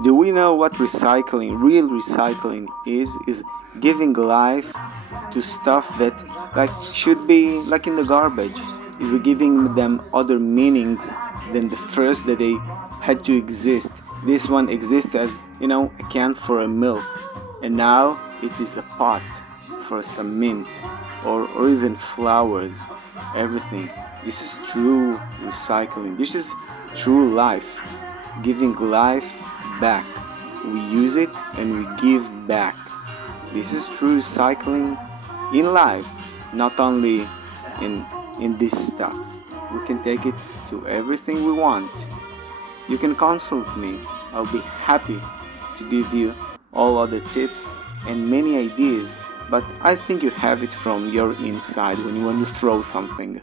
Do we know what recycling, real recycling is? Is giving life to stuff that should be like in the garbage. We're giving them other meanings than the first that they had to exist. This one exists as, a can for a milk, and now it is a pot for some mint or even flowers, everything. This is true recycling. This is true life, giving life back. We use it and we give back. This is true recycling in life, not only in this stuff. We can take it to everything we want. You can consult me. I'll be happy to give you all other tips and many ideas, but I think you have it from your inside when you throw something.